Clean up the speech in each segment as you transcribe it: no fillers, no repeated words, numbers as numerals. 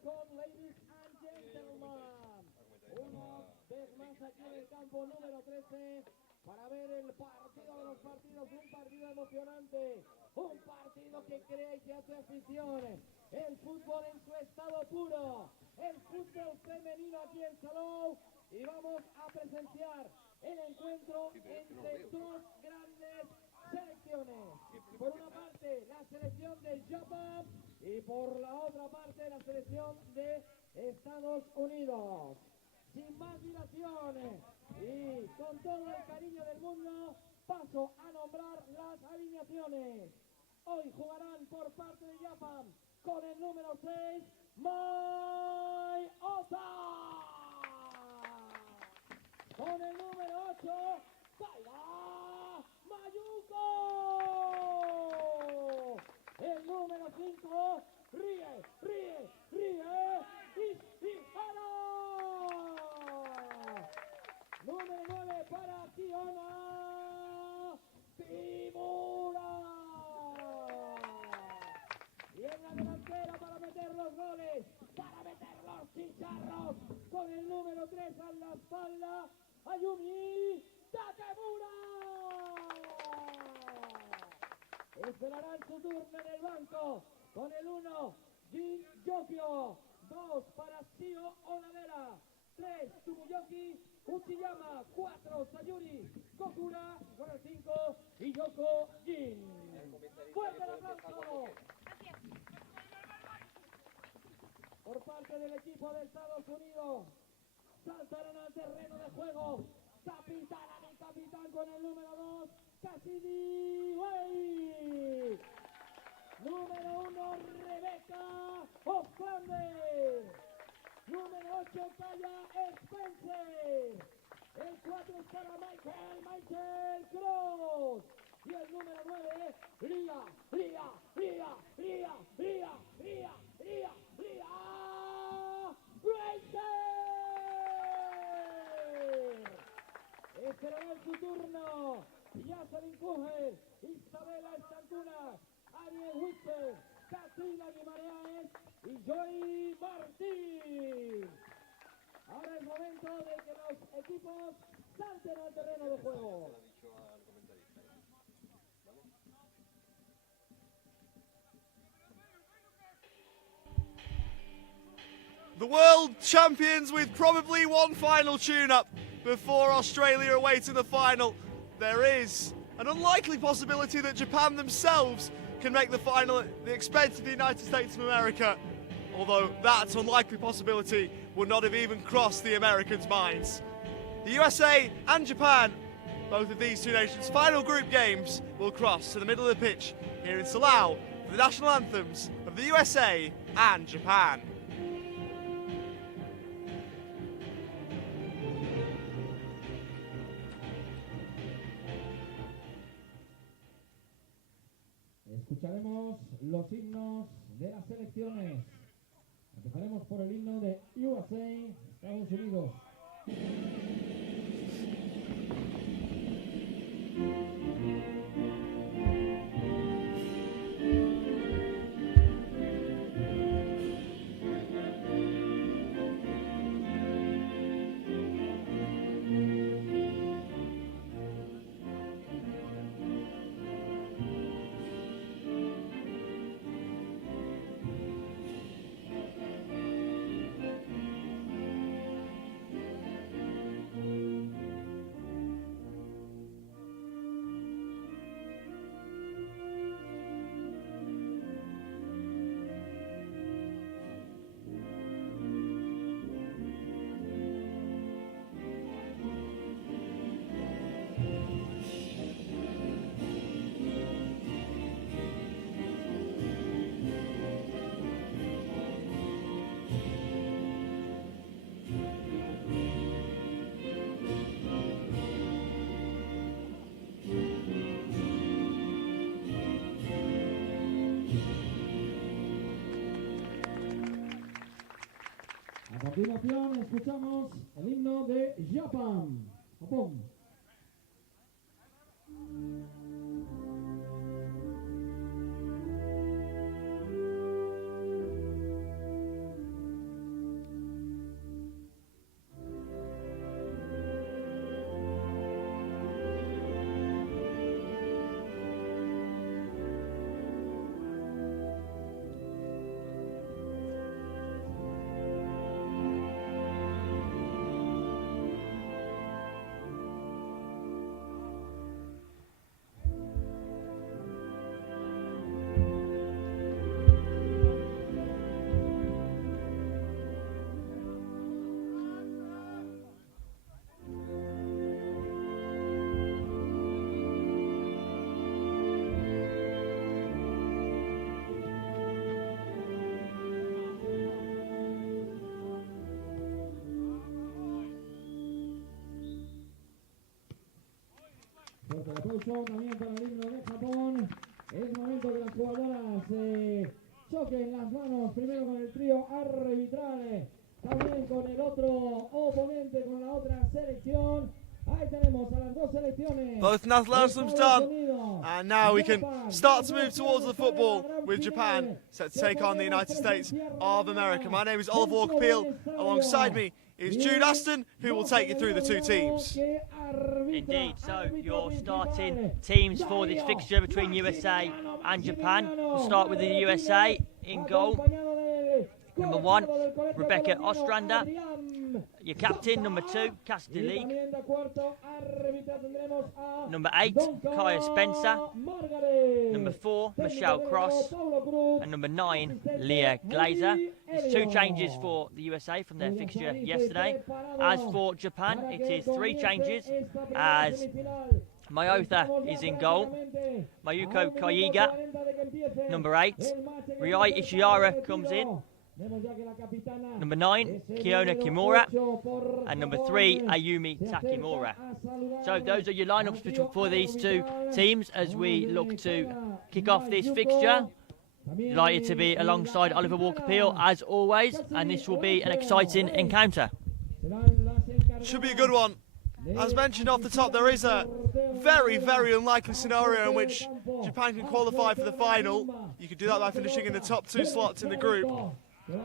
Welcome, ladies and gentlemen. Una vez más aquí en el campo número 13 para ver el partido de los partidos, un partido emocionante, un partido que crea y que hace afición. El fútbol en su estado puro, el fútbol femenino aquí en Salou, y vamos a presenciar el encuentro entre dos grandes selecciones. Por una parte, la selección de Japón y por la otra parte, la selección de Estados Unidos. Sin más dilaciones y con todo el cariño del mundo, paso a nombrar las alineaciones. Hoy jugarán por parte de Japón con el número 6, Mai Ota. Con el número 8, Taira Mayuko. El número 5, Rie Ishihara. Número 9 para Kiona Timura. Y en la delantera para meter los goles, para meter los chicharros, con el número 3 a la espalda, Ayumi Takemura. Esperarán su turno en el banco, con el 1, Jin Yokio, 2 para Shio Onadera, 3, Tsukuyoki Uchiyama, 4, Sayuri Kokura, con el 5, Yoko Jin. ¡Fuerte el aplauso! Por parte del equipo de Estados Unidos, saltarán al terreno de juego, capitán con el número 2, Cassidy Way. Número 1, Rebecca Oflander. Número 8, Kaya Spencer. El 4 es para Michael Cross. Y el número 9, Ria Granger. Esperará en su turno Yasmin Kujer, Isabela Estantuna, Ariel Whisper, Katrina Guimaraes y Joy Martín. Ahora es momento de que los equipos salten al terreno de juego. The world champions with probably one final tune-up before Australia awaiting the final. There is an unlikely possibility that Japan themselves can make the final at the expense of the United States of America, although that unlikely possibility would not have even crossed the Americans' minds. The USA and Japan, both of these two nations' final group games, will cross to the middle of the pitch here in Salou for the national anthems of the USA and Japan. Escucharemos los himnos de las selecciones. Empezaremos por el himno de USA, Estados Unidos. A continuación escuchamos el himno de Japón. aplauso también para el himno de Japón. Es momento que las jugadoras choquen las manos primero con el trío arbitral, también con el otro oponente, con la otra selección. Ahí tenemos a las dos selecciones. Both nationalisms done, and now we can start to move towards the football with Japan set to take on the United States of America. My name is Oliver Walker-Peel. Alongside me is Jude Aston, who will take you through the two teams. Indeed, so your starting teams for this fixture between USA and Japan. We'll start with the USA in goal. Number 1, Rebecca Ostrander. Your captain, number 2, Cassidy Leak. Number 8, Kaya Spencer. Number 4, Michelle Cross. And number 9, Leah Glazer. It's 2 changes for the USA from their fixture yesterday. As for Japan, it is 3 changes, as Mayotha is in goal. Mayuko Kaiga, number 8. Riai Ishihara comes in. Number 9, Kiona Kimura, and number 3, Ayumi Takimura. So those are your lineups for these two teams as we look to kick off this fixture. Delighted to be alongside Oliver Walker-Peel as always, and this will be an exciting encounter. Should be a good one. As mentioned off the top, there is a very, very unlikely scenario in which Japan can qualify for the final. You could do that by finishing in the top 2 slots in the group.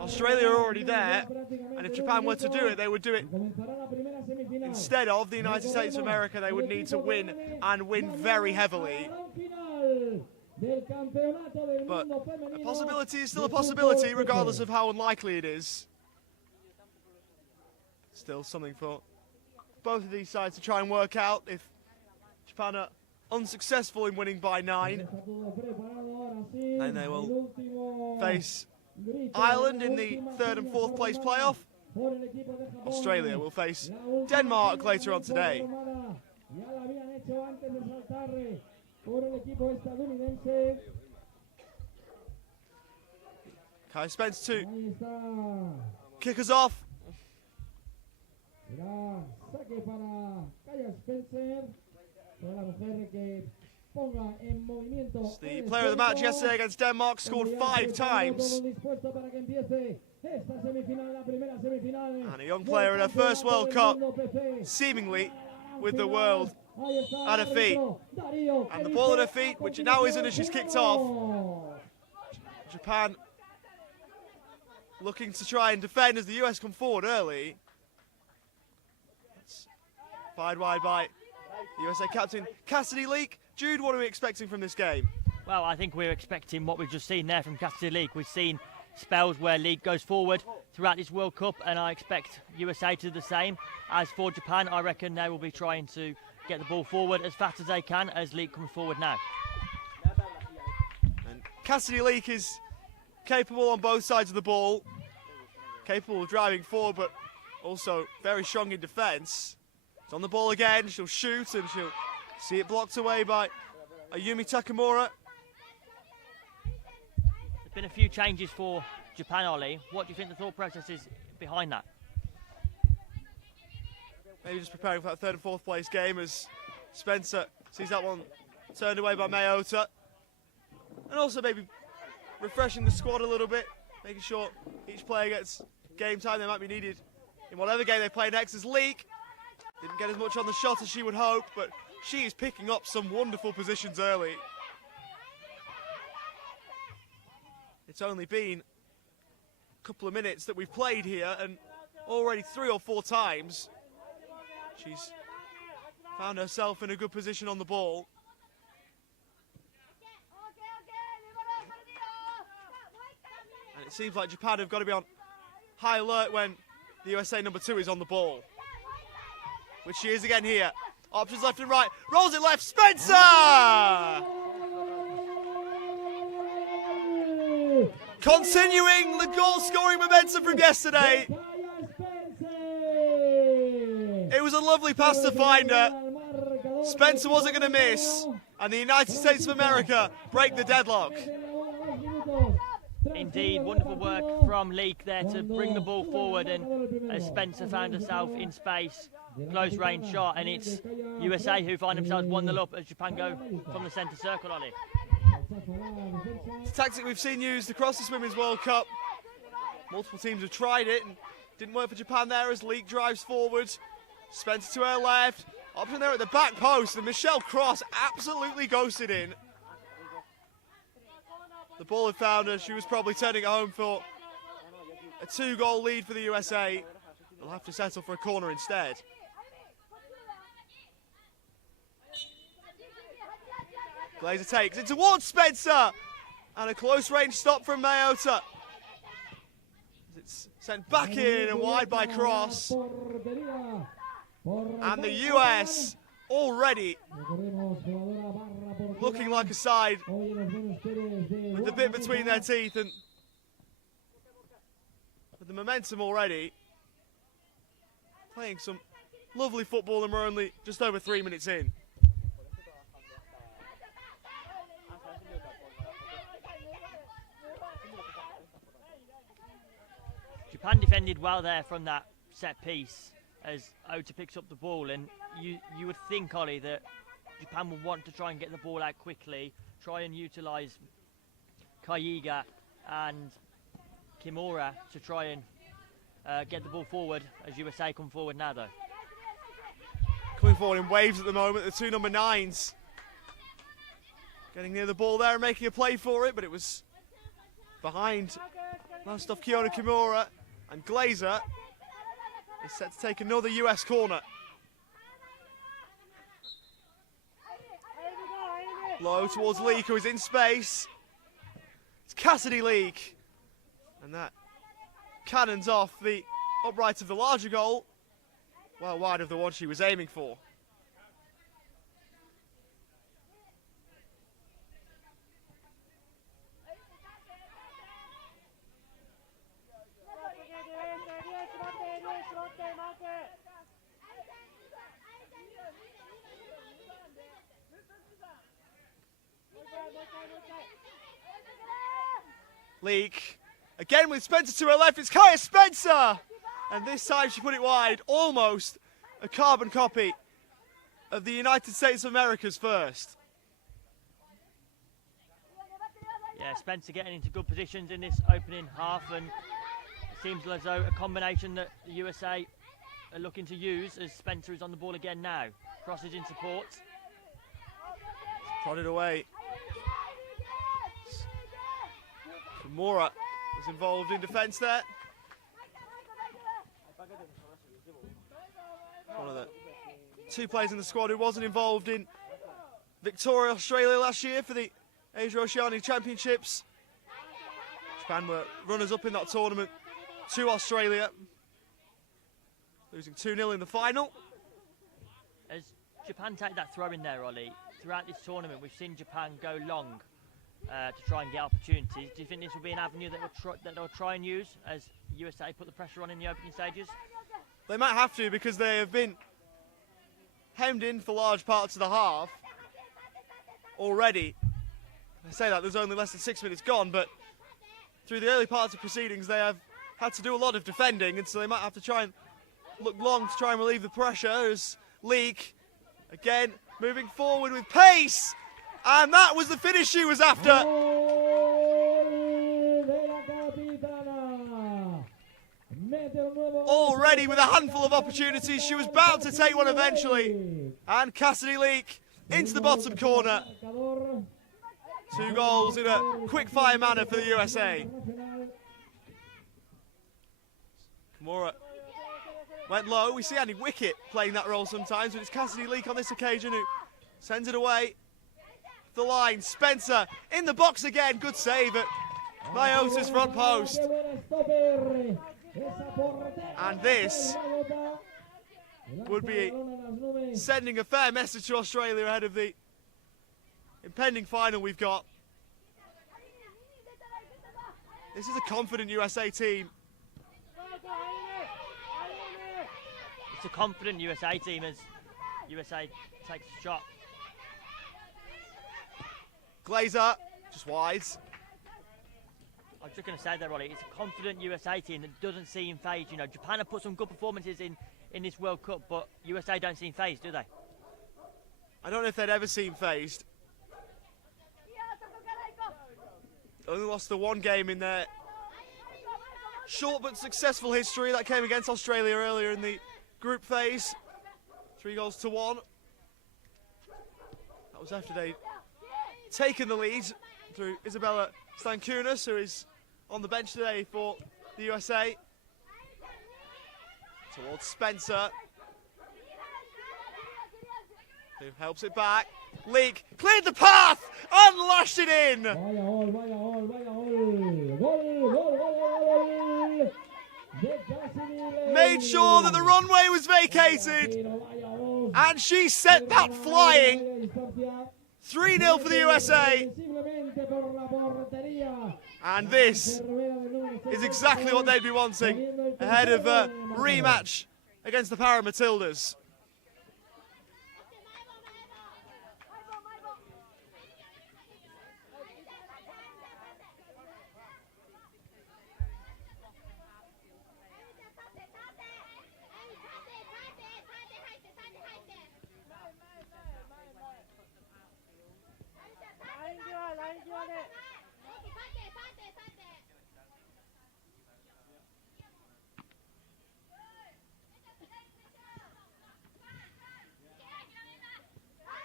Australia are already there, and if Japan were to do it, they would do it instead of the United States of America. They would need to win, and win very heavily. But a possibility is still a possibility, regardless of how unlikely it is. Still something for both of these sides to try and work out. If Japan are unsuccessful in winning by 9, then they will face Ireland in the 3rd and 4th place playoff. Australia will face Denmark later on today. Kai Spence to kick us off. The player of the match yesterday against Denmark, scored 5 times. And a young player in her first World Cup, seemingly with the world at her feet. And the ball at her feet, which it now isn't as she's kicked off. Japan looking to try and defend as the US come forward early. It's fired wide by the USA captain, Cassidy Leak. Jude, what are we expecting from this game? Well, I think we're expecting what we've just seen there from Cassidy Leak. We've seen spells where Leak goes forward throughout this World Cup, and I expect USA to do the same. As for Japan, I reckon they will be trying to get the ball forward as fast as they can as Leak comes forward now. And Cassidy Leak is capable on both sides of the ball, capable of driving forward, but also very strong in defence. It's on the ball again, she'll shoot and she'll see it blocked away by Ayumi Takimura. There's been a few changes for Japan, Ollie. What do you think the thought process is behind that? Maybe just preparing for that 3rd and 4th place game as Spencer sees that one turned away by Mayota. And also maybe refreshing the squad a little bit, making sure each player gets game time they might be needed in whatever game they play next. As Leak didn't get as much on the shot as she would hope, but she is picking up some wonderful positions early. It's only been a couple of minutes that we've played here, and already 3 or 4 times she's found herself in a good position on the ball. And it seems like Japan have got to be on high alert when the USA number 2 is on the ball, which she is again here. Options left and right, rolls it left, Spencer! Continuing the goal-scoring momentum from yesterday. It was a lovely pass to find her. Spencer wasn't going to miss, and the United States of America break the deadlock. Indeed, wonderful work from Leek there to bring the ball forward, and as Spencer found herself in space, close range shot, and it's USA who find themselves 1-0 up as Japan go from the centre circle, Ollie. It's a tactic we've seen used across this Women's World Cup. Multiple teams have tried it and didn't work for Japan there as Leek drives forward. Spencer to her left, option there at the back post, and Michelle Cross absolutely ghosted in. The ball had found her. She was probably turning it home for a 2-goal lead for the USA. They'll have to settle for a corner instead. Glazer takes it towards Spencer, and a close range stop from Mayota. It's sent back in and wide by Cross. And the US already looking like a side with the bit between their teeth, and with the momentum already, playing some lovely football, and we're only just over 3 minutes in. Japan defended well there from that set piece as Ota picks up the ball, and you would think, Ollie, that Japan would want to try and get the ball out quickly, try and utilise Kaiga and Kimura to try and get the ball forward as USA come forward now, though. Coming forward in waves at the moment, the 2 number 9s. Getting near the ball there and making a play for it, but it was behind last off Kiona Kimura, and Glazer is set to take another US corner. Low towards Leek, who is in space. It's Cassidy Leek, and that cannons off the upright of the larger goal, well wide of the one she was aiming for. Leek, again with Spencer to her left, it's Kaya Spencer! And this time she put it wide, almost a carbon copy of the United States of America's first. Yeah, Spencer getting into good positions in this opening half, and it seems as though a combination that the USA are looking to use as Spencer is on the ball again now. Crosses in support. Prodded away. Mora was involved in defence there. One of the 2 players in the squad who wasn't involved in Victoria, Australia last year for the Asia Oceania Championships. Japan were runners-up in that tournament to Australia, losing 2-0 in the final. As Japan take that throw in there, Ollie, throughout this tournament we've seen Japan go long to try and get opportunities. Do you think this will be an avenue that they'll try and use as USA put the pressure on in the opening stages? They might have to, because they have been hemmed in for large parts of the half already. I say that there's only less than 6 minutes gone, but through the early parts of proceedings they have had to do a lot of defending, and so they might have to try and look long to try and relieve the pressure as Leek again moving forward with pace. And that was the finish she was after. Already with a handful of opportunities, she was bound to take one eventually. And Cassidy Leek into the bottom corner. 2 goals in a quick-fire manner for the USA. Kimura went low. We see Annie Wickett playing that role sometimes, but it's Cassidy Leek on this occasion who sends it away. The line, Spencer in the box again, good save at Mayota's front post. And this would be sending a fair message to Australia ahead of the impending final we've got. This is a confident USA team. It's a confident USA team as USA takes a shot. Glazer, just wide. I was just going to say there, Ollie, it's a confident USA team that doesn't seem phased. You know, Japan have put some good performances in this World Cup, but USA don't seem phased, do they? I don't know if they'd ever seem phased. Only lost the one game in their short but successful history. That came against Australia earlier in the group phase. 3-1. That was after they'd taken the lead through Isabella Stankunas, who is on the bench today for the USA. Towards Spencer, who helps it back. Leak cleared the path and lashed it in. Made sure that the runway was vacated, and she sent that flying. 3-0 for the USA. And this is exactly what they'd be wanting ahead of a rematch against the Para Matildas.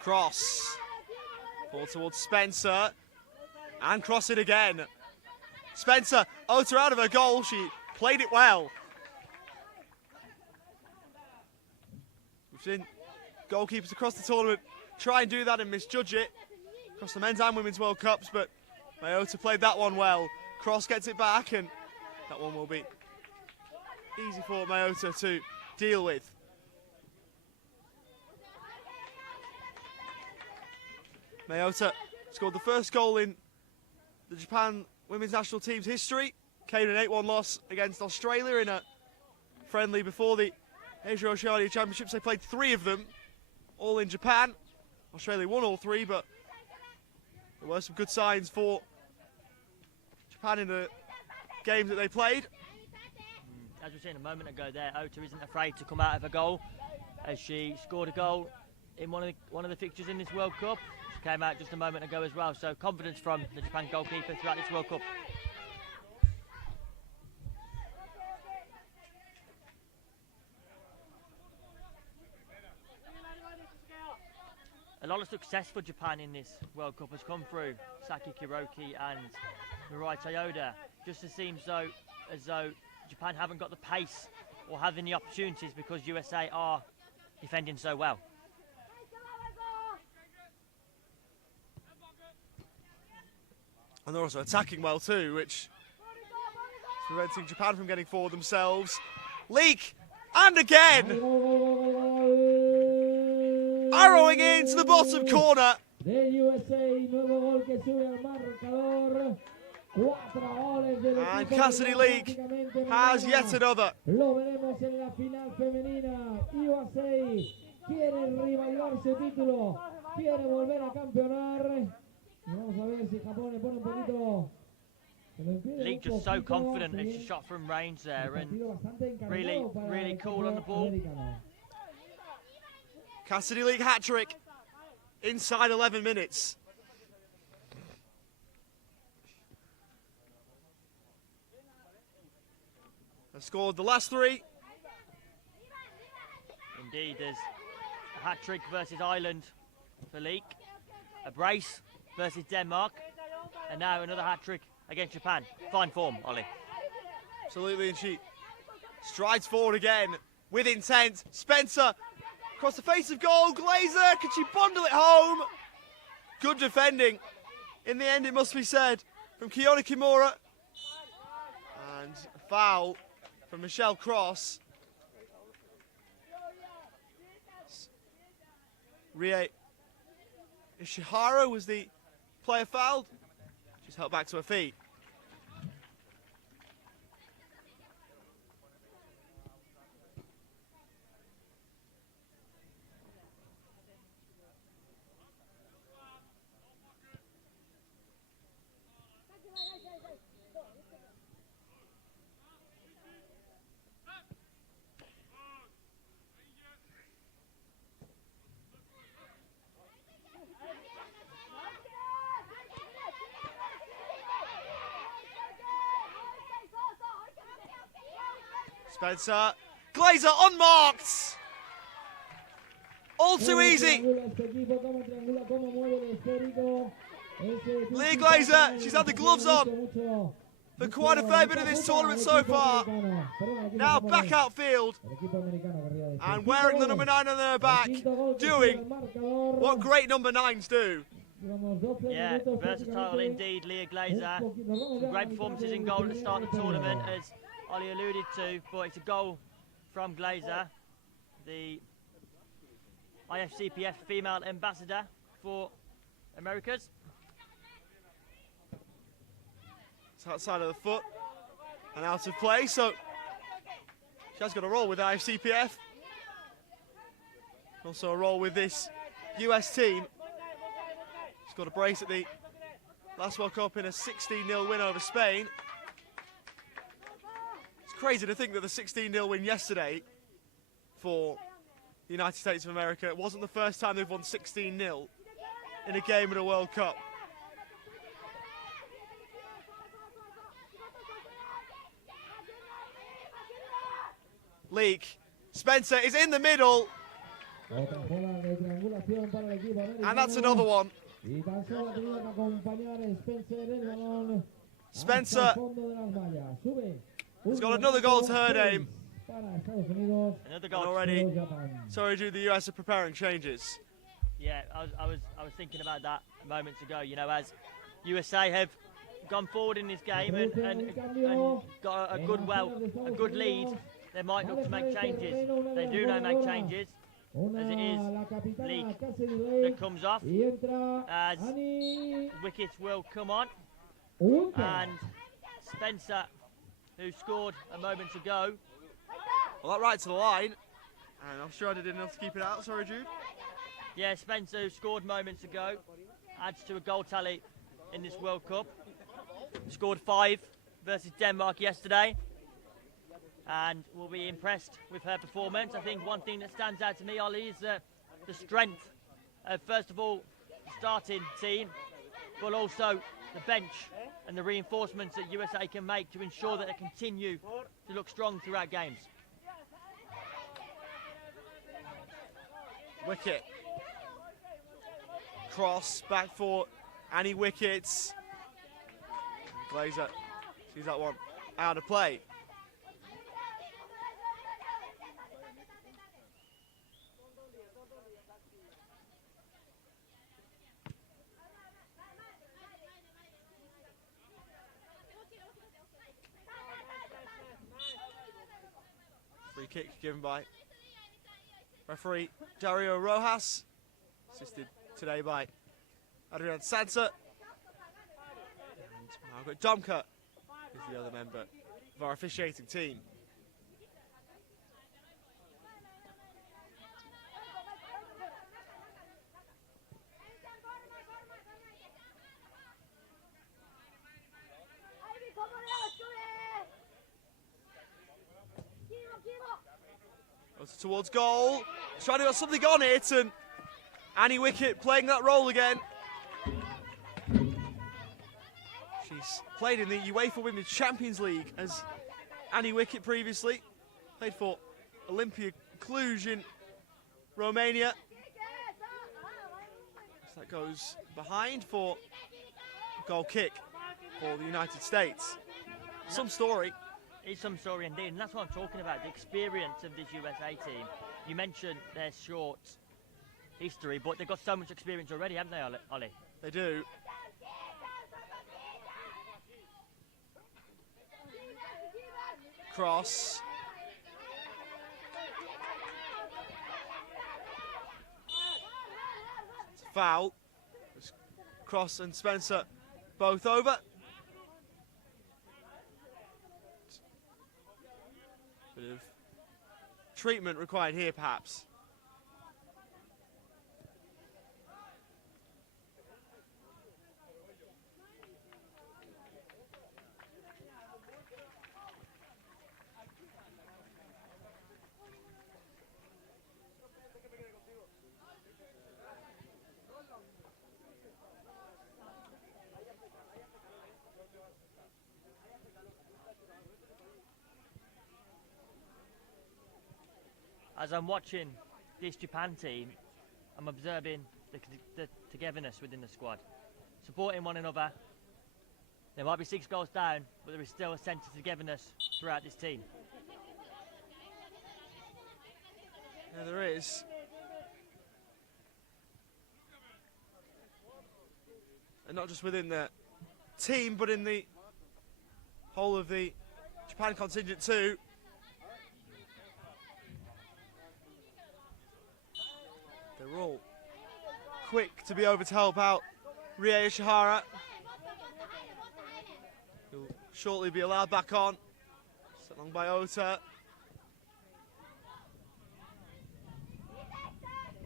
Cross. Ball towards Spencer. And cross it again. Spencer, Ota out of her goal. She played it well. We've seen goalkeepers across the tournament try and do that and misjudge it across the men's and women's World Cups, but Ota played that one well. Cross gets it back, and that one will be easy for Ota to deal with. Ota scored the first goal in the Japan women's national team's history. Came in an 8-1 loss against Australia in a friendly before the Asia Oceania Championships. They played 3 of them, all in Japan. Australia won all 3, but there were some good signs for Japan in the games that they played. As we were saying a moment ago there, Ota isn't afraid to come out of a goal, as she scored a goal in one of the fixtures in this World Cup. She came out just a moment ago as well, so confidence from the Japan goalkeeper throughout this World Cup. A lot of success for Japan in this World Cup has come through Saki Kuroki and Mirai Toyoda. Just seems as though Japan haven't got the pace or having the opportunities because USA are defending so well. And they're also attacking well too, which is preventing Japan from getting forward themselves. Leak, and again! Arrowing into the bottom corner. And Cassidy Leak has yet another. Leak just so confident as she shot from range there, and really cool on the ball. Cassidy Leak hat-trick inside 11 minutes. They've scored the last 3. Indeed, there's a hat-trick versus Ireland for Leak, a brace versus Denmark, and now another hat-trick against Japan. Fine form, Ollie. Absolutely, and she strides forward again with intent. Spencer across the face of goal. Glazer, can she bundle it home? Good defending. In the end, it must be said, from Kiona Kimura. And a foul from Michelle Cross. Rie Ishihara was the player fouled. She's held back to her feet. Spencer. Glazer unmarked. All too easy. Leah Glazer, she's had the gloves on for quite a fair bit of this tournament so far. Now back outfield and wearing the number 9 on their back, doing what great number 9s do. Yeah, versatile indeed, Leah Glazer. Some great performances in goal at the start of the tournament, as Ollie alluded to, but it's a goal from Glazer, the IFCPF female ambassador for Americas. It's outside of the foot and out of play, so she has got a role with IFCPF. Also a role with this US team. She's got a brace at the last World Cup in a 16-0 win over Spain. It's crazy to think that the 16-0 win yesterday for the United States of America, it wasn't the first time they've won 16-0 in a game at a World Cup. Leak. Spencer is in the middle. And that's another one. Spencer has got another goal to her name. Another goal already. Sorry, Jude, the US are preparing changes. Yeah, I was thinking about that moments ago. You know, as USA have gone forward in this game and got a good lead, they might look to make changes. They do now make changes, as it is Leak that comes off, as wickets will come on, and Spencer, who scored a moment ago. Well, that right to the line, and I'm sure I did enough to keep it out. Sorry, Jude. Yeah, Spencer, who scored moments ago, adds to a goal tally in this World Cup. Scored 5 versus Denmark yesterday, and will be impressed with her performance. I think one thing that stands out to me, Ollie, is the strength of, first of all, the starting team, but also the bench and the reinforcements that USA can make to ensure that they continue to look strong throughout games. Wicket. Cross, back for Annie Wickets. Glazer sees that one out of play. Free kick given by referee Dario Rojas, assisted today by Adrian Sansa. And Margaret Domka is the other member of our officiating team. Goes towards goal, trying to get something on it, and Annie Wicket playing that role again. She's played in the UEFA Women's Champions League as Annie Wicket previously. Played for Olympia Cluj in Romania. So that goes behind for a goal kick for the United States. Some story. It's some story indeed, and that's what I'm talking about, the experience of this USA team. You mentioned their short history, but they've got so much experience already, haven't they, Ollie? They do. Cross. It's a foul. Cross and Spencer both over. Bit of treatment required here, perhaps. As I'm watching this Japan team, I'm observing the togetherness within the squad, supporting one another. There might be 6 goals down, but there is still a sense of togetherness throughout this team. Yeah, there is. And not just within the team, but in the whole of the Japan contingent too. They're all quick to be over to help out Rie Ishihara. He'll shortly be allowed back on. Set along by Ota.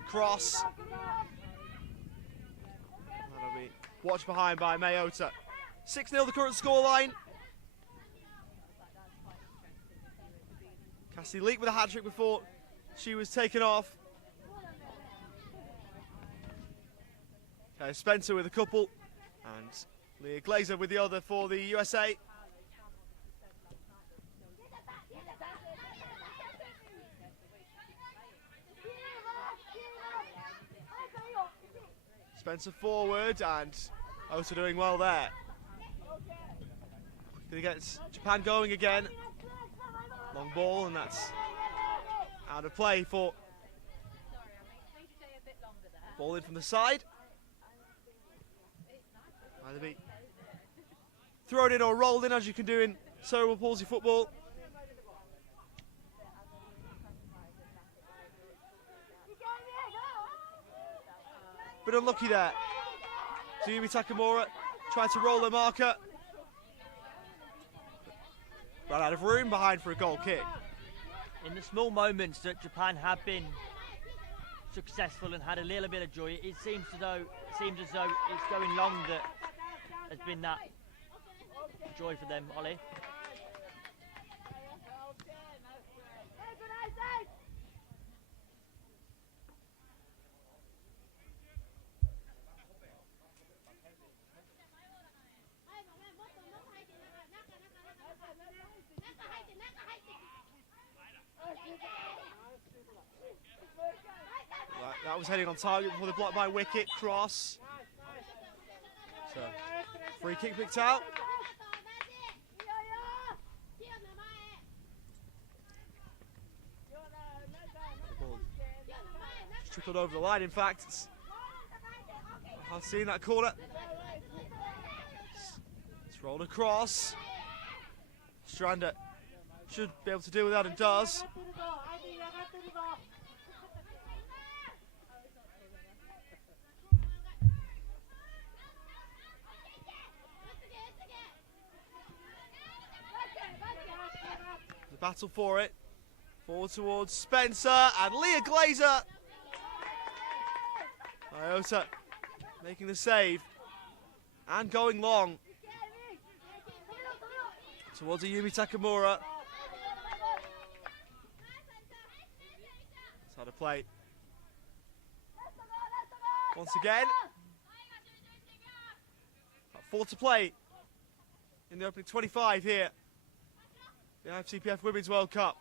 Cross. That'll be watched behind by Mayota. 6-0 the current scoreline. Cassie Leak with a hat-trick before she was taken off. Okay, Spencer with a couple. And Leah Glazer with the other for the USA. Spencer forward, and Ota doing well there. Gonna get Japan going again. Long ball, and that's out of play for ball in from the side. Either be thrown in or rolled in, as you can do in cerebral palsy football. Bit unlucky there. Tsuyumi Takamura tried to roll the marker. Ran out of room behind for a goal kick. In the small moments that Japan have been successful and had a little bit of joy, it seems as though it's going long that has been that joy for them, Ollie. That was heading on target before the block by Wicket. Cross. So, free kick picked out. Just trickled over the line, in fact. I've seen that corner. It's rolled across. Strander should be able to deal with that and does. Battle for it. Forward towards Spencer and Leah Glazer. Iota making the save and going long towards Ayumi Takamura. That's how to play. Once again. 4 to play in the opening 25 here. The Ifcpf Women's World Cup.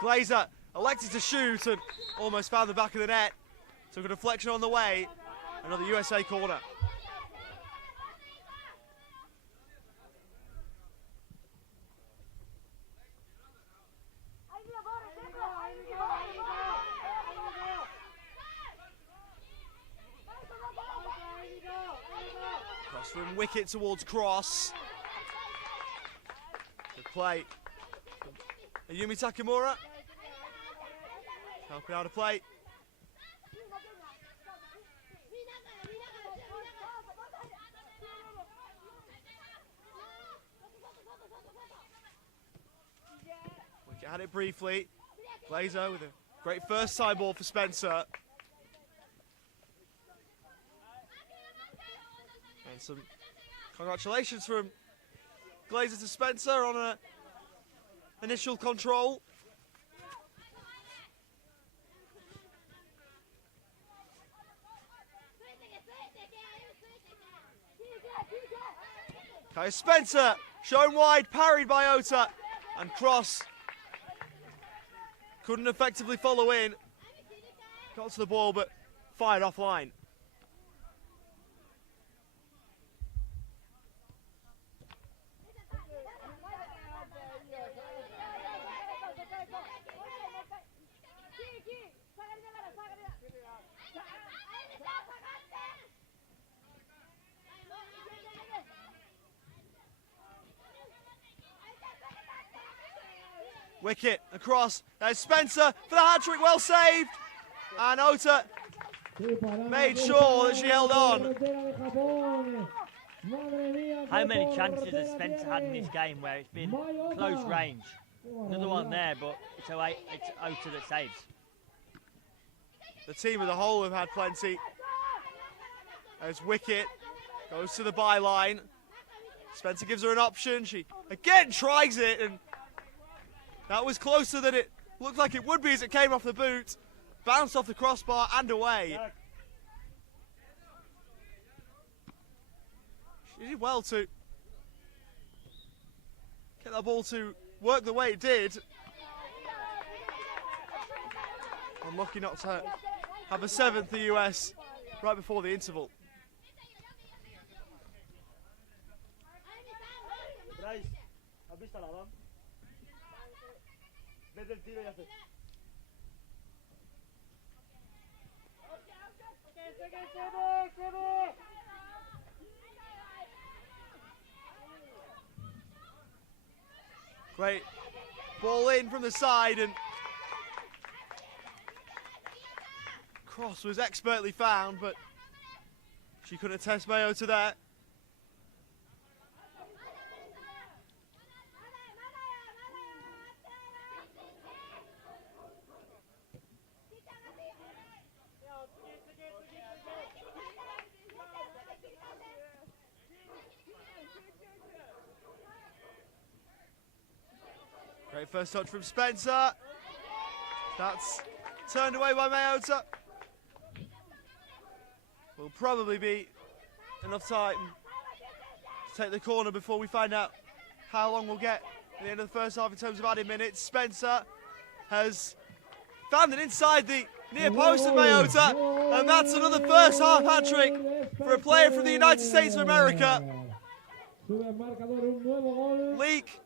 Glazer elected to shoot and almost found the back of the net. Took a deflection on the way. Another USA corner. From Wicket towards Cross. Good play. Ayumi Takamura. Helping out a play. Wicket had it briefly. Glazer with a great first side ball for Spencer. And some congratulations from Glazer to Spencer on an initial control. Okay, Spencer Shown wide, parried by Ota, and cross. Couldn't effectively follow in. Got to the ball, but fired offline. Wicket across. There's Spencer for the hat-trick, well saved. And Ota made sure that she held on. How many chances has Spencer had in this game where it's been close range? Another one there, but it's Ota that saves. The team as a whole have had plenty. As Wicket goes to the byline. Spencer gives her an option. She again tries it, and that was closer than it looked like it would be as it came off the boot. Bounced off the crossbar and away. She did well to get that ball to work the way it did. Unlucky not to have a seventh, the US, right before the interval. Great ball in from the side, and cross was expertly found, but she couldn't test Mayo to that. Great first touch from Spencer. That's turned away by Mayota. Will probably be enough time to take the corner before we find out how long we'll get at the end of the first half in terms of added minutes. Spencer has found it inside the near post of Mayota, and that's another first half hat-trick for a player from the United States of America. Leak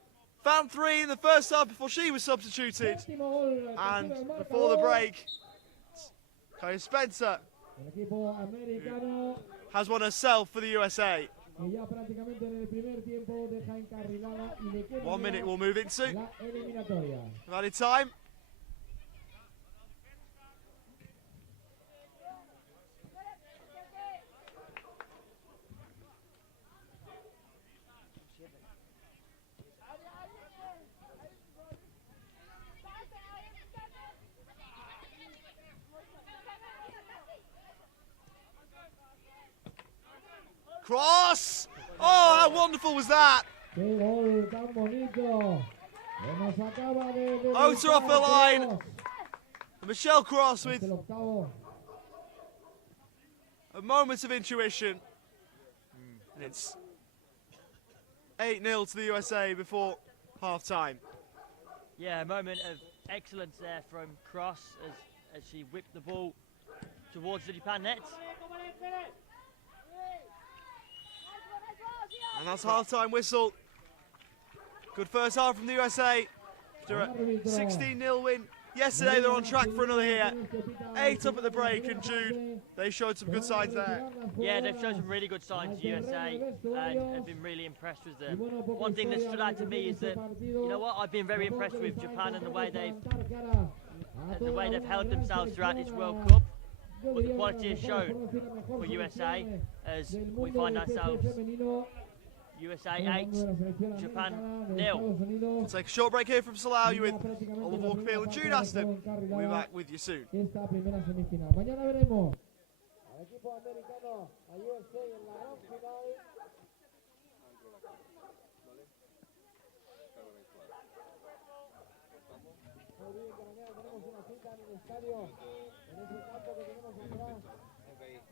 found 3 in the first half before she was substituted, and before the break, Kaya Spencer has one herself for the USA. 1 minute we'll move into. Added time. Cross! Oh, how wonderful was that? Ota off the line. Michelle Cross with a moment of intuition. And it's 8-0 to the USA before half-time. Yeah, a moment of excellence there from Cross as she whipped the ball towards the Japan net. And that's half-time whistle. Good first half from the USA. After a 16-0 win yesterday, they're on track for another here. 8 up at the break, and Jude, they showed some good signs there. Yeah, they've shown some really good signs, USA, and I've been really impressed with them. One thing that stood out to me is that, you know what, I've been very impressed with Japan and the way they've held themselves throughout this World Cup. But the quality is shown for USA as we find ourselves USA 8, Japan 0. We'll take a short break here from Salou. You with Oliver Walkerfield and Jude Aston. We'll be back with you soon.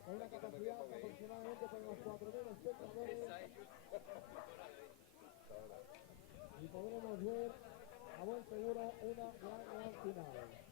Con una capacidad aproximadamente para unos 4.000 espectadores. y podremos ver a buen seguro una gran final.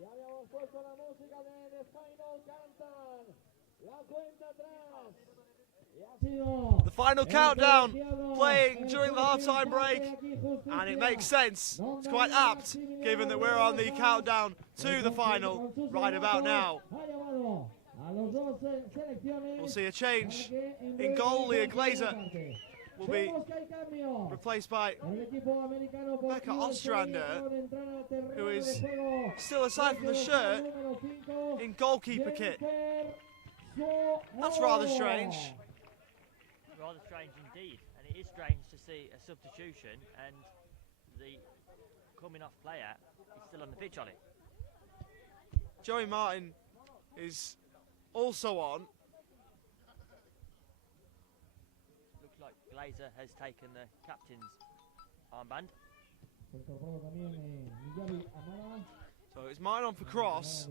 Ya habíamos puesto la música de Final, cantan la cuenta atrás. Y ha sido The final countdown playing during the half-time break, and it makes sense. It's quite apt, given that we're on the countdown to the final right about now. We'll see a change in goal. Leah Glazer will be replaced by Becca Ostrander, who is still, aside from the shirt, in goalkeeper kit. That's rather strange. Rather strange indeed, and it is strange to see a substitution and the coming off player is still on the pitch, Ollie. Joey Martin is also on. Looks like Glazer has taken the captain's armband. So it's Martin on for cross.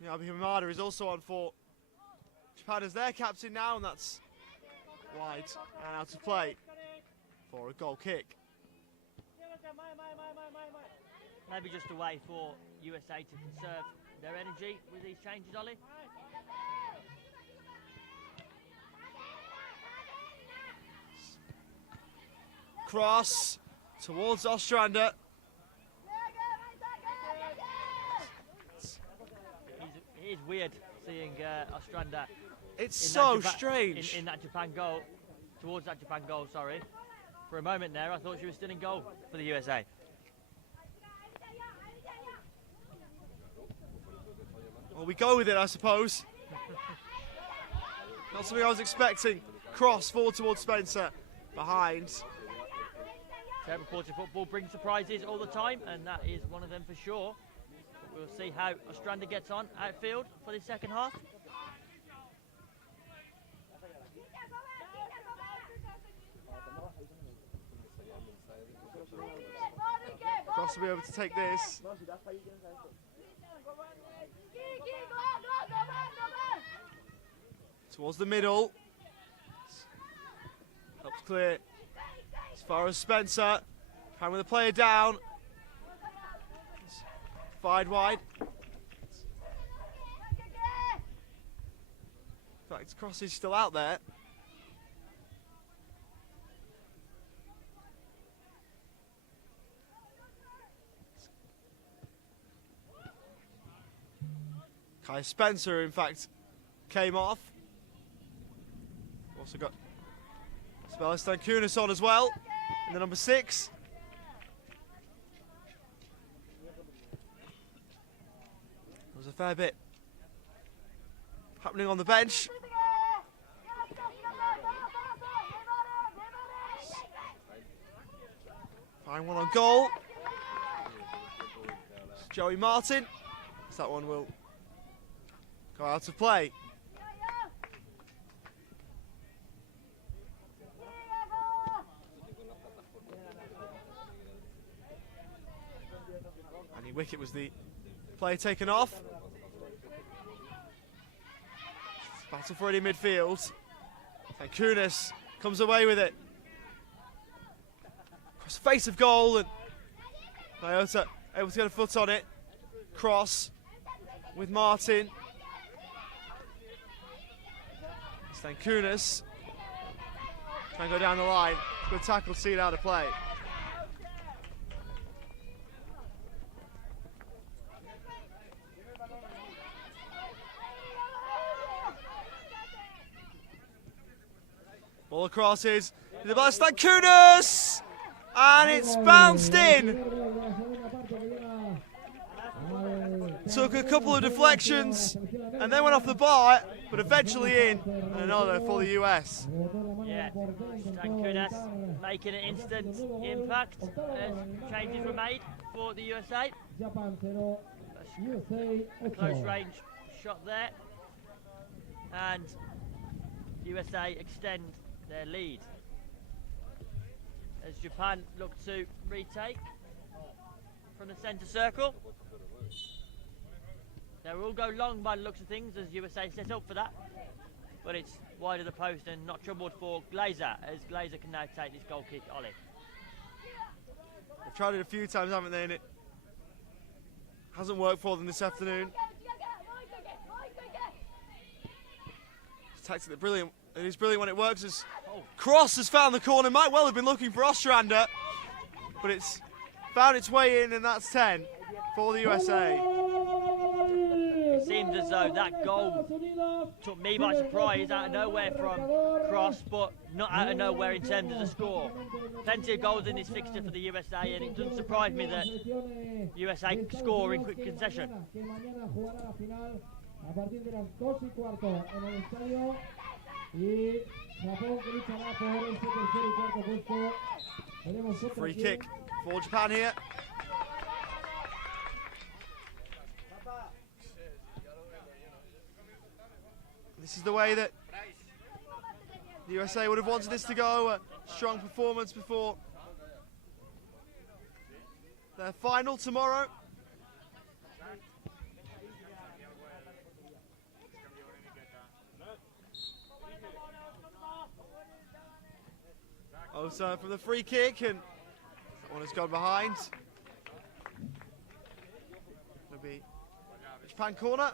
Yabi Hamada is also on for Japan as their captain now, and that's wide and out of play for a goal kick. Maybe just a way for USA to conserve their energy with these changes, Ollie. Cross towards Ostrander. It is weird seeing Ostrander. It's so strange. In that Japan goal, towards that Japan goal, sorry. For a moment there, I thought she was still in goal for the USA. Well, we go with it, I suppose. Not something I was expecting. Cross forward towards Spencer. Behind. Terrible quarter football brings surprises all the time, and that is one of them for sure. But we'll see how Ostrander gets on outfield for the second half. Cross will be able to take this. Towards the middle. Helps clear as far as Spencer. Trying with the player down. Fired wide. In fact, Cross is still out there. Kai Spencer, in fact, came off. Also got Sebastian Kunis on as well, in the number 6. There was a fair bit happening on the bench. Firing one on goal. It's Joey Martin. So that one will go out of play. Andy Wickett was the player taken off. Battle for it in midfield. And Kunis comes away with it. Cross face of goal, and Iota able to get a foot on it. Cross with Martin. Then Kunis trying to go down the line. Good tackle, see it out of play. Ball crosses to the Sebastian Kunis, and it's bounced in. Took a couple of deflections and then went off the bar, but eventually in, and another for the US. Yeah, Sebastian Kunis making an instant impact as changes were made for the USA. A close range shot there, and USA extend their lead as Japan look to retake from the centre circle. They will go long by the looks of things as USA set up for that, but it's wide of the post and not troubled for Glazer, as Glazer can now take this goal kick ollie. They've tried it a few times, haven't they, and it hasn't worked for them this afternoon. It's tactically brilliant. It is brilliant when it works, as Cross has found the corner. Might well have been looking for Ostrander, but it's found its way in, and that's 10 for the USA. It seems as though that goal took me by surprise, out of nowhere from Cross, but not out of nowhere in terms of the score. Plenty of goals in this fixture for the USA, and it doesn't surprise me that USA score in quick concession. Free kick for Japan here. This is the way that the USA would have wanted this to go. A strong performance before their final tomorrow. Also from the free kick, and that one has gone behind. It'll be Japan corner.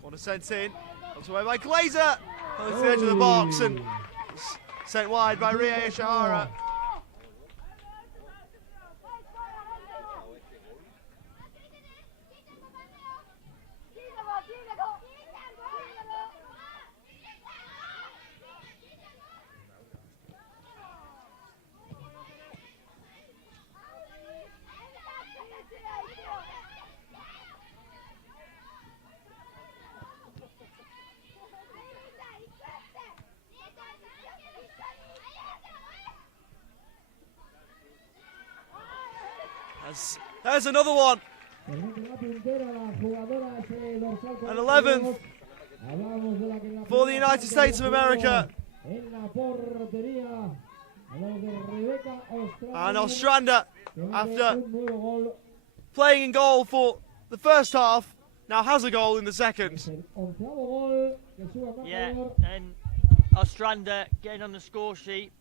Corner sent in, knocked away by Glazer. On the edge of the box and sent wide by Rie Ishihara. There's another one. An 11th for the United States of America. And Ostrander, after playing in goal for the first half, now has a goal in the second. Yeah, and Ostrander getting on the score sheet.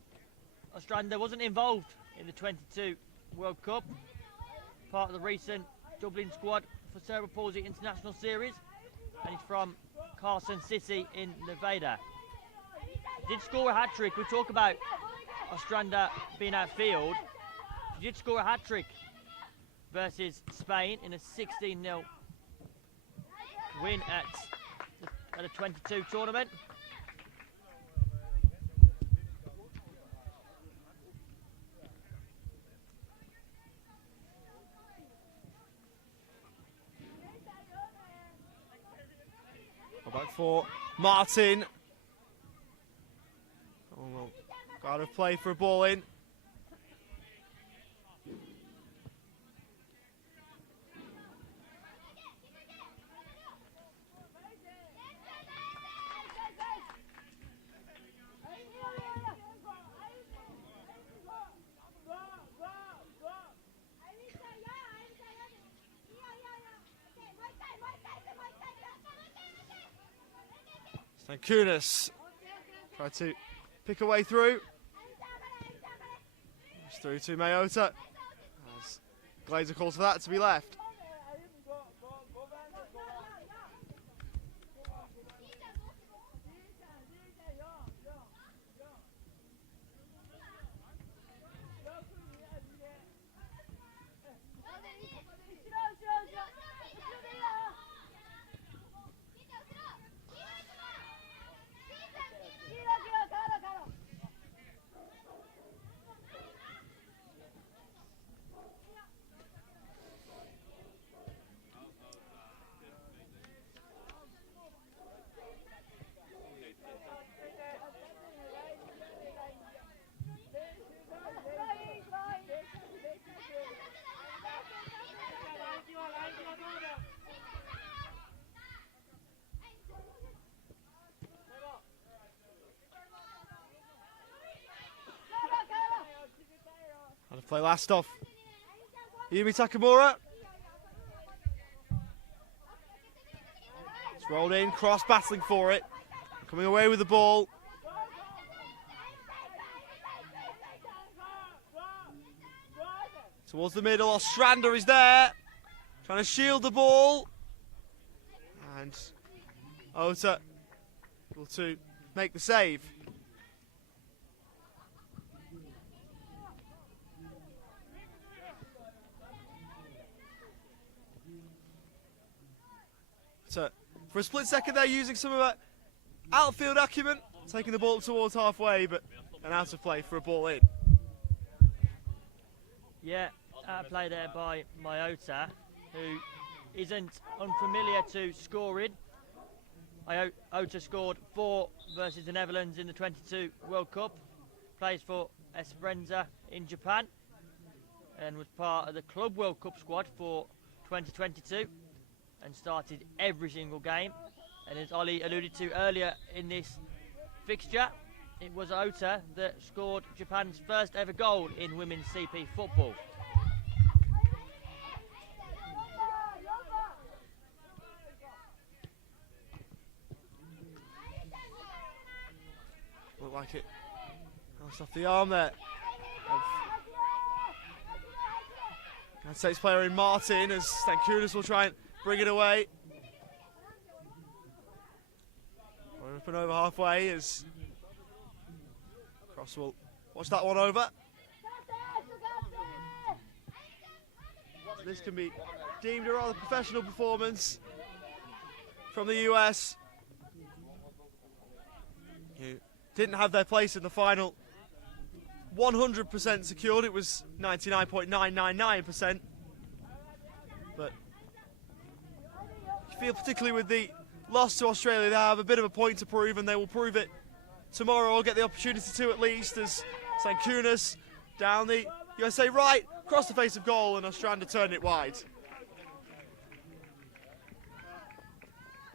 Ostrander wasn't involved in the 22 World Cup. Part of the recent Dublin squad for Cerebral Palsy International Series, and he's from Carson City in Nevada. He did score a hat-trick. We talk about Ostrander being outfield. He did score a hat-trick versus Spain in a 16-0 win at the 22 tournament. Back for Martin. Oh, well, got to play for a ball in. Kunis tried to pick a way through. It's through to Mayota. As Glazer calls for that to be left. Play last off. Yumi Takamura. It's rolled in, Cross battling for it. Coming away with the ball. Towards the middle, Ostrander is there. Trying to shield the ball. And Ota able to make the save. So, for a split second they're using some of that outfield acumen, taking the ball up towards halfway, but an out of play for a ball in. Yeah, out of play there by Mayota, who isn't unfamiliar to scoring. Ota scored 4 versus the Netherlands in the 22 World Cup, plays for Esperanza in Japan, and was part of the Club World Cup squad for 2022. And started every single game. And as Ollie alluded to earlier in this fixture, it was Ota that scored Japan's first ever goal in women's CP football. Looked like it bounced off the arm there. United States player in Martin, as Stankunas will try and bring it away. We're up and over halfway as Cross will watch that one over. This can be deemed a rather professional performance from the US, who didn't have their place in the final 100% secured. It was 99.999%. But I feel particularly with the loss to Australia, they have a bit of a point to prove, and they will prove it tomorrow, or get the opportunity to at least, as Stankunas down the USA right, across the face of goal, and Ostrander turned it wide.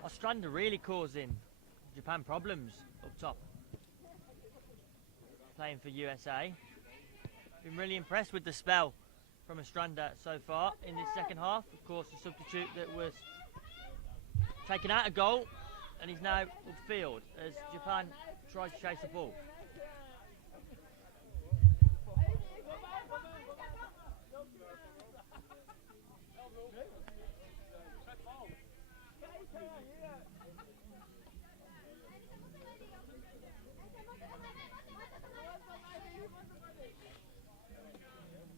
Ostrander really causing Japan problems up top, playing for USA. Been really impressed with the spell from Ostrander so far in this second half. Of course, the substitute that was taken out a goal, and he's now upfield as Japan tries to chase the ball.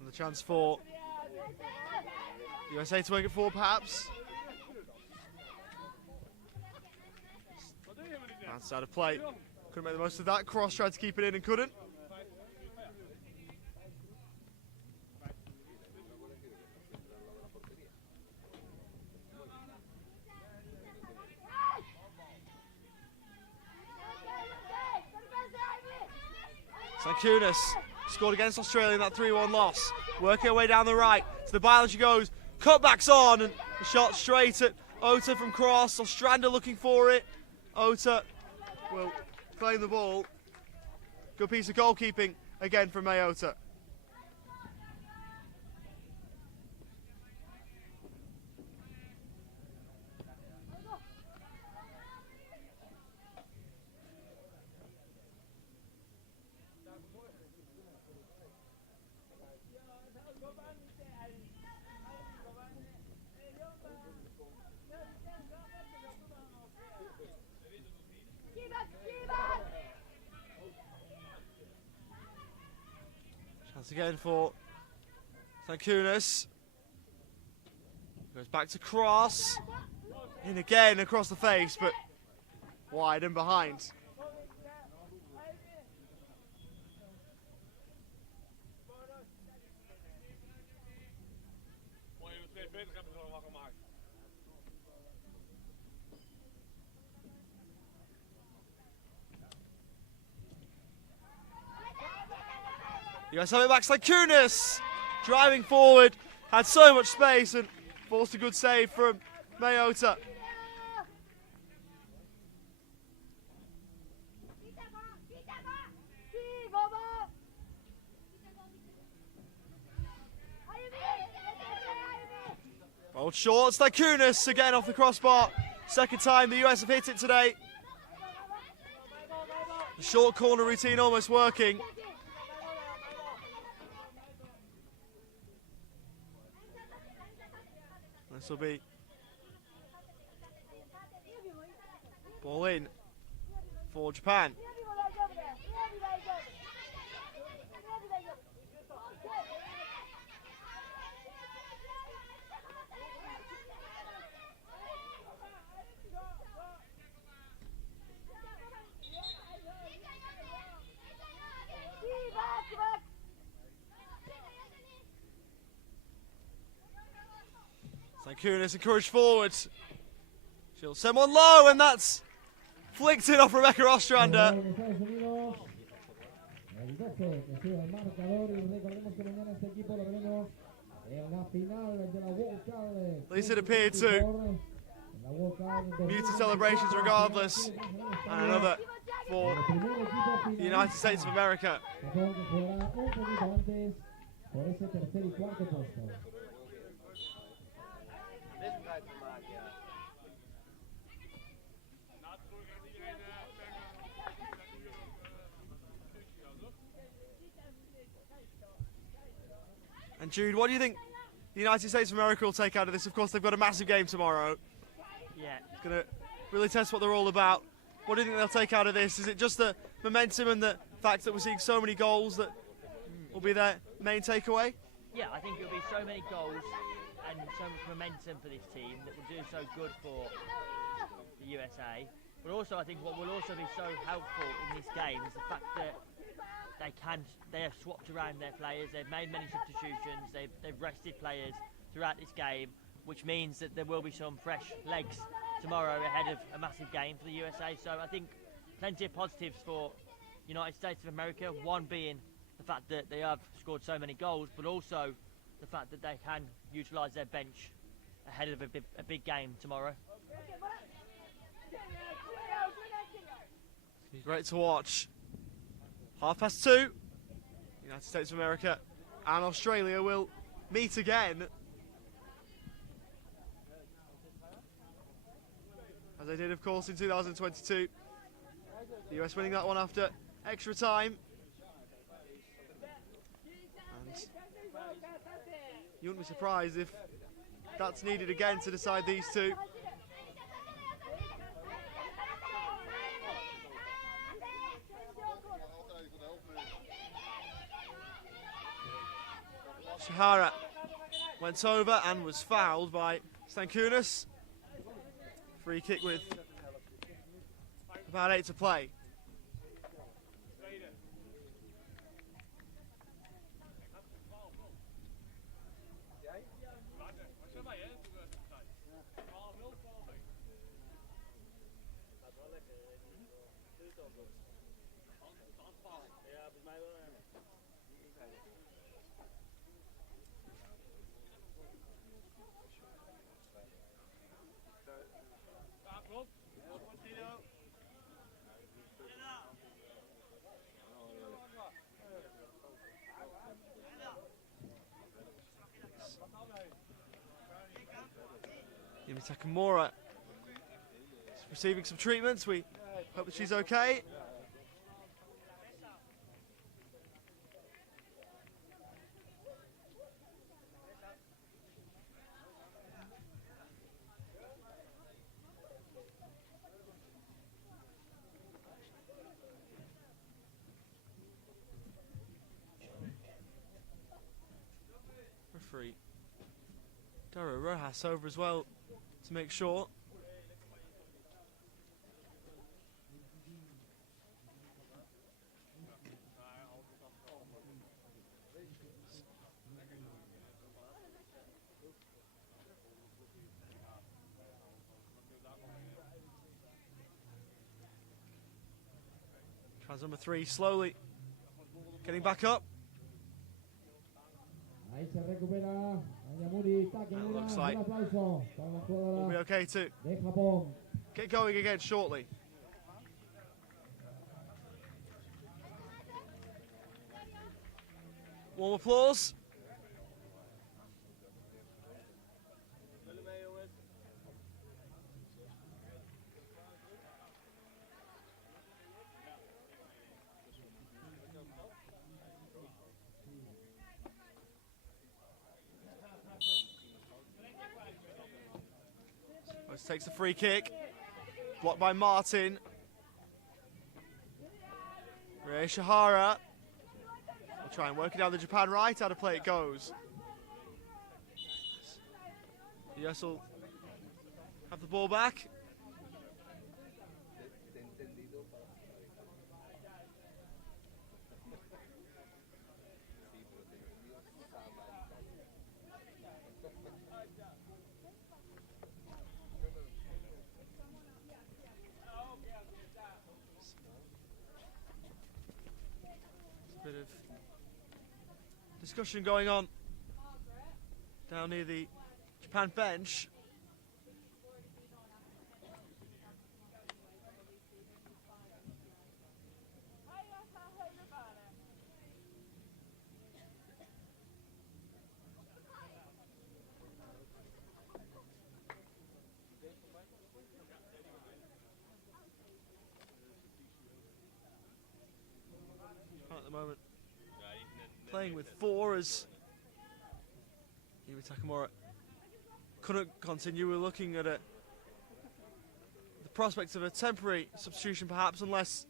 And the chance for USA to make it forward, perhaps. Outside of play. Couldn't make the most of that. Cross tried to keep it in and couldn't. Sankunas scored against Australia in that 3-1 loss. Working her way down the right. To the byline she goes. Cutbacks on. And the shot straight at Ota from cross. Ostrander looking for it. Ota will claim the ball. Good piece of goalkeeping again from Mayota. Chance again for Sankunas. Goes back to cross. In again across the face, but wide and behind. US have it back, Sankunas driving forward, had so much space and forced a good save from Mayota. Rolled short, Sankunas again off the crossbar. Second time the US have hit it today. The short corner routine almost working. This will be ball in for Japan. Sankunas encouraged forward. She'll send one low, and that's flicked in off Rebecca Ostrander. At least it appeared to. Muted celebrations regardless. And another for the United States of America. And Jude, what do you think the United States of America will take out of this? Of course, they've got a massive game tomorrow. Yeah. It's going to really test what they're all about. What do you think they'll take out of this? Is it just the momentum and the fact that we're seeing so many goals that will be their main takeaway? Yeah, I think it'll be so many goals and so much momentum for this team that will do so good for the USA. But also, I think what will also be so helpful in this game is the fact that they have swapped around their players. They've made many substitutions. They've rested players throughout this game, which means that there will be some fresh legs tomorrow ahead of a massive game for the USA. So I think plenty of positives for United States of America. One being the fact that they have scored so many goals, but also the fact that they can utilise their bench ahead of a big game tomorrow. Great to watch. 2:30. United States of America and Australia will meet again. As they did, of course, in 2022. The US winning that one after extra time. And you wouldn't be surprised if that's needed again to decide these two. Shihara went over and was fouled by Stankunas. Free kick with about 8 to play. Takamura is receiving some treatments. We hope that she's okay. Referee Dara Rojas over as well to make sure. Trans number 3 slowly getting back up. And it looks like we'll be okay to get going again shortly. Warm applause. Takes the free kick, blocked by Martin. Rie Shihara will try and work it down the Japan right, out of play it goes. US will have the ball back. Bit of discussion going on down near the Japan bench. At the moment, playing with 4 as Yumi Takamura couldn't continue. We're looking at the prospects of a temporary substitution perhaps, unless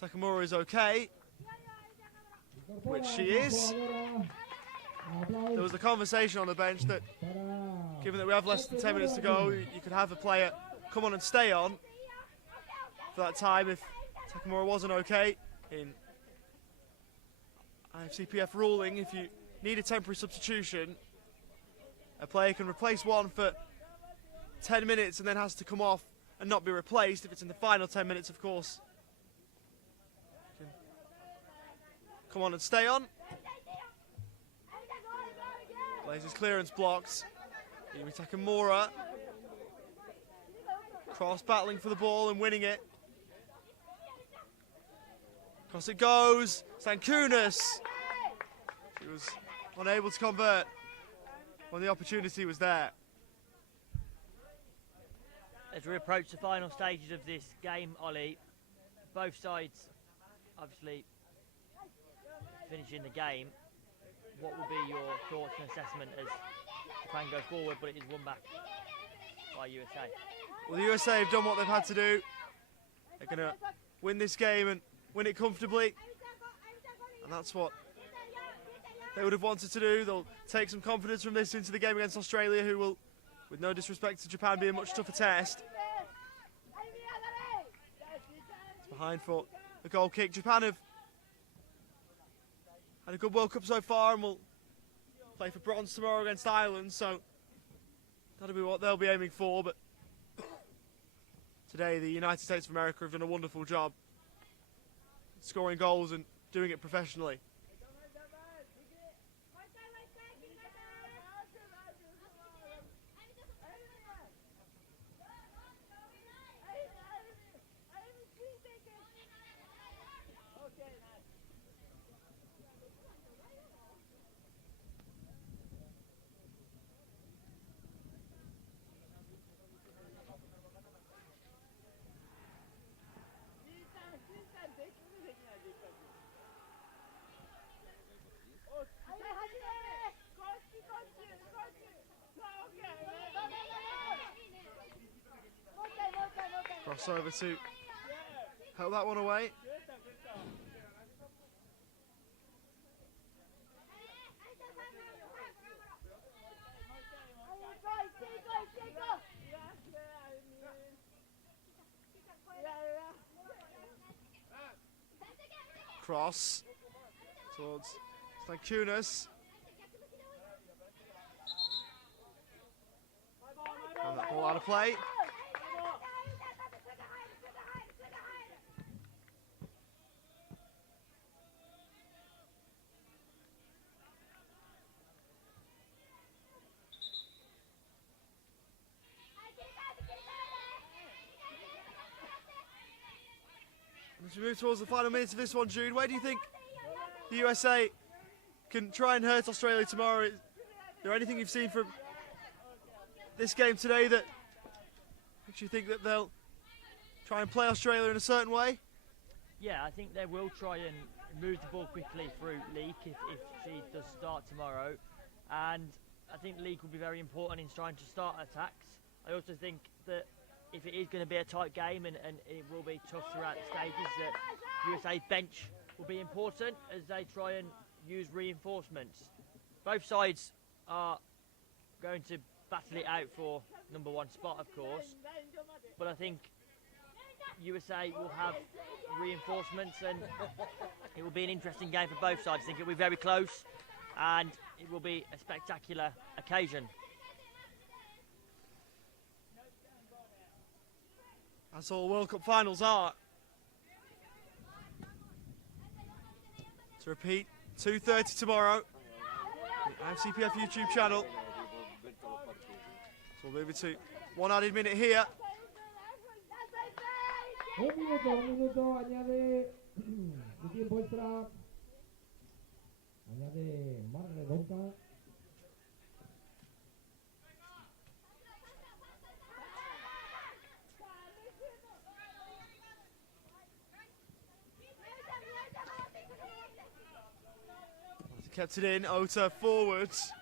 Takamura is okay, which she is. There was a conversation on the bench that, given that we have less than 10 minutes to go, you could have a player come on and stay on for that time if Takamura wasn't okay. In Ifcpf ruling, if you need a temporary substitution, a player can replace one for 10 minutes and then has to come off and not be replaced if it's in the final 10 minutes, of course. Come on and stay on. Blazes clearance blocks. Yumi Takamura. Cross battling for the ball and winning it. Across it goes. Stankunas. She was unable to convert when the opportunity was there. As we approach the final stages of this game, Ollie, both sides obviously finishing the game. What will be your thoughts and assessment as Japan go forward, but it is won back by USA? Well, the USA have done what they've had to do. They're going to win this game and win it comfortably. And that's what they would have wanted to do. They'll take some confidence from this into the game against Australia, who will, with no disrespect to Japan, be a much tougher test. It's behind for the goal kick. Japan have had a good World Cup so far and will play for bronze tomorrow against Ireland, so that'll be what they'll be aiming for. But today, the United States of America have done a wonderful job scoring goals and doing it professionally. Crossover to help that one away. Cross towards Stankunas. And that ball out of play. As we move towards the final minutes of this one, Jude, where do you think the USA can try and hurt Australia tomorrow? Is there anything you've seen from this game today that makes you think that they'll try and play Australia in a certain way? Yeah, I think they will try and move the ball quickly through Leek if she does start tomorrow. And I think Leek will be very important in trying to start attacks. I also think that if it is going to be a tight game and it will be tough throughout the stages, that USA bench will be important as they try and use reinforcements. Both sides are going to battle it out for #1 spot, of course, but I think USA will have reinforcements and it will be an interesting game for both sides. I think it will be very close and it will be a spectacular occasion. That's all World Cup finals are. To repeat, 2:30 tomorrow, the IFCPF YouTube channel. So we'll move it to one added minute here. Un minuto añade de tiempo extra. Añade Margaret Donka. Kept it in, Ota forwards.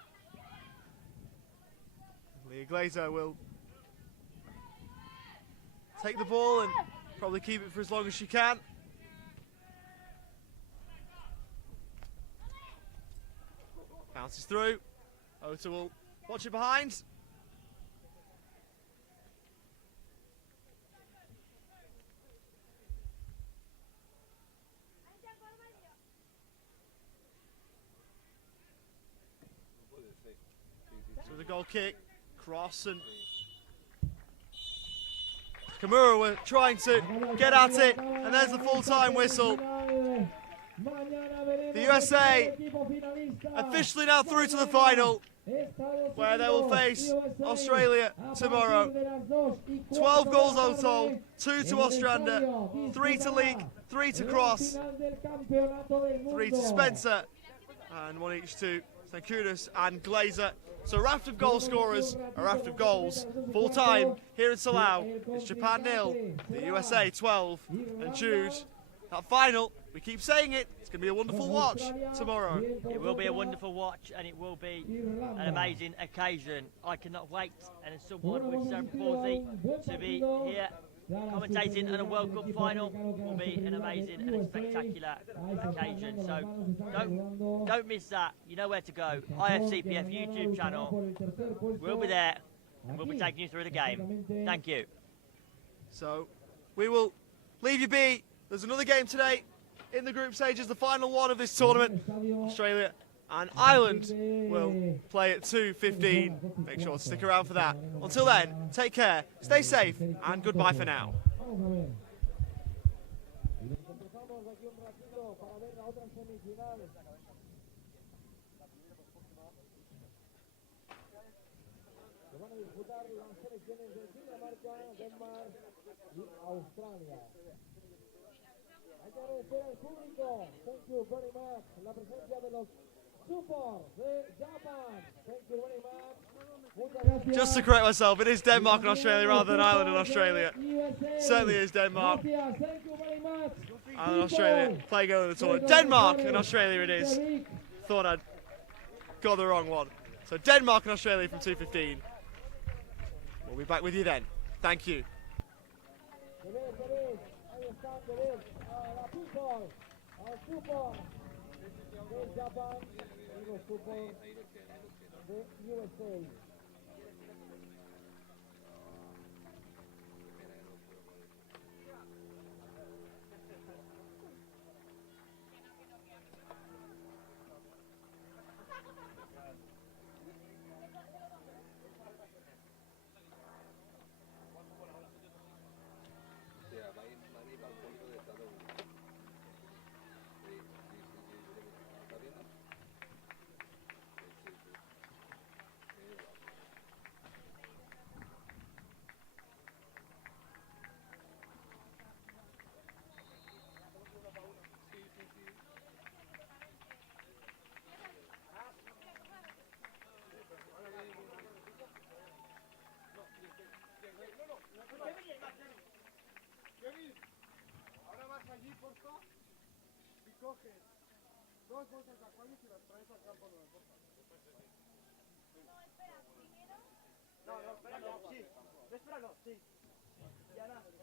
Leah Glazer will take the ball and probably keep it for as long as she can. Bounces through. Ota will watch it behind. So the goal kick, cross, and Kimura were trying to get at it, and there's the full-time whistle. The USA officially now through to the final, where they will face Australia tomorrow. 12 goals all told, 2 to Ostrander, 3 to Leek, 3 to Cross, 3 to Spencer, and 1 each to Stankunas and Glazer. So a raft of goal scorers, a raft of goals. Full time here in Salou. It's Japan 0, the USA 12. And Jude, that final, we keep saying it, it's going to be a wonderful watch tomorrow. It will be a wonderful watch and it will be an amazing occasion. I cannot wait, and as someone with cerebral palsy, to be here commentating on a World Cup final will be an amazing and a spectacular occasion. So don't miss that. You know where to go. IFCPF YouTube channel. We'll be there and we'll be taking you through the game. Thank you. So we will leave you be. There's another game today in the group stages, the final one of this tournament. Australia and Ireland will play at 2:15. Make sure to stick around for that. Until then, take care, stay safe, and goodbye for now. Van a disputar las selecciones de Dinamarca, Denmark y Australia. Hay que agradecer al público. Thank you very much. La presencia de los supports de Japan. Thank you very much. Muchas gracias. Just to correct myself, it is Denmark and Australia rather than Ireland and Australia. Certainly is Denmark. Gracias. Thank you very much. And Australia playing over the tournament. Denmark and Australia it is. Thought I'd got the wrong one. So Denmark and Australia from 2:15. We'll be back with you then. Thank you. Ahí están, la people, al support de Japan y los support de USA. Ahora vas allí, porfa, y coges 2 bolsas de acuarios y las traes al campo nuevo, porfa. No, espera, primero. No, espera, no, sí. Espera, no, sí. Y ahora...